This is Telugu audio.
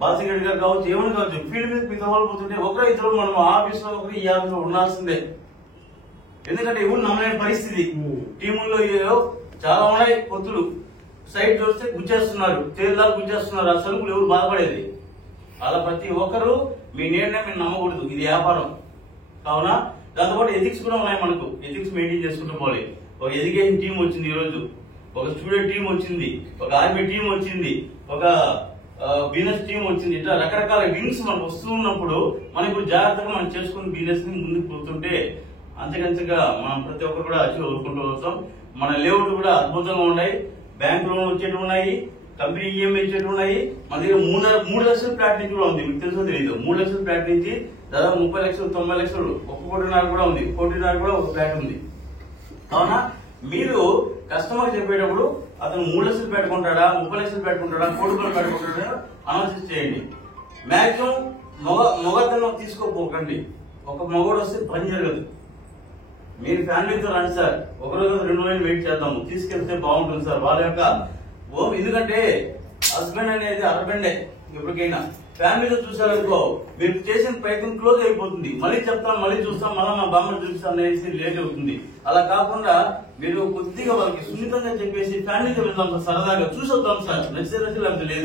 బాసిరెడ్డి గారు కావచ్చు, ఏమని కావచ్చు, ఫీల్డ్ మీద మిగతా వాళ్ళు పోతుంటే ఒకరు ఇద్దరు మనం ఆఫీస్ లో ఒకరు ఈ ఆఫీస్ లో ఉండాల్సిందే. ఎందుకంటే ఎవరు నమ్మలేని పరిస్థితి. టీముల్లో చాలా ఉన్నాయి పొత్తులు. సైడ్ చూస్తే గుచ్చేస్తున్నారు, తేలిదాలు గుచ్చేస్తున్నారు. ఆ సరుకులు ఎవరు బాధపడేది? అలా ప్రతి ఒక్కరు మీ నిర్ణయం మీరు నమ్మకూడదు. ఇది వ్యాపారం కావున దాంతోపాటు ఎథిక్స్ కూడా ఉన్నాయి. మనకు ఎథిక్స్ మెయింటైన్ చేసుకుంటూ పోవాలి. ఒక ఎడ్యుకేషన్ టీం వచ్చింది, ఈ రోజు ఒక స్టూడెంట్ టీం వచ్చింది, ఒక ఆర్మీ టీం వచ్చింది, ఒక బిజినెస్ టీం వచ్చింది. ఇట్లా రకరకాల వింగ్స్ మనకు వస్తూ ఉన్నప్పుడు మనకు జాగ్రత్తగా మనం చేసుకుని బిజినెస్ ని ముందుకు పోతుంటే అంతకంతగా మనం ప్రతి ఒక్కరు కూడా అచీవ్ అవుకుంటూ వస్తాం. మన లేఅవుట్ కూడా అద్భుతంగా ఉన్నాయి. బ్యాంక్ లోన్ వచ్చేవి ఉన్నాయి, కంపెనీ ఈఎంఐ వచ్చేవి ఉన్నాయి. మన దగ్గర 3 లక్షల ఫ్లాట్ నుంచి కూడా ఉంది. మీకు తెలుసో తెలియదు, 3 లక్షల ఫ్లాట్ నుంచి దాదాపు 30 లక్షలు 90 లక్షలు 1.5 కోటి కూడా ఉంది. 1.5 కోటి కూడా ఒక ఫ్లాట్ ఉంది. కావున మీరు కస్టమర్ చెప్పేటప్పుడు అతను 3 లక్షలు పెట్టుకుంటాడా, 30 లక్షలు పెట్టుకుంటాడా, 1 కోటి రూపాయలు పెట్టుకుంటాడా అనాలిసిస్ చేయండి. మాక్సిమం మొగతనం తీసుకోపోకండి. ఒక మగోడు వస్తే పని జరగదు. మీరు ఫ్యామిలీతో రండి సార్, ఒకరోజు 2 రోజులు వెయిట్ చేద్దాము, తీసుకెళ్తే బాగుంటుంది సార్ వాళ్ళ యొక్క ఎందుకంటే హస్బెండ్ అనేది హస్బెండే. ఎప్పటికైనా ఫ్యామిలీతో చూసారనుకో మీరు చేసిన ప్రయత్నం క్లోజ్ అయిపోతుంది. మళ్ళీ చెప్తాం, మళ్ళీ చూస్తాం, మళ్ళీ మా బామ్మ చూపిస్తాం అనేసి లేట్ అవుతుంది. అలా కాకుండా మీరు కొద్దిగా వాళ్ళకి సున్నితంగా చెప్పేసి ఫ్యామిలీతో వెళ్దాం సార్, సరదాగా చూసొద్దాం సార్, నచ్చితే లేదు.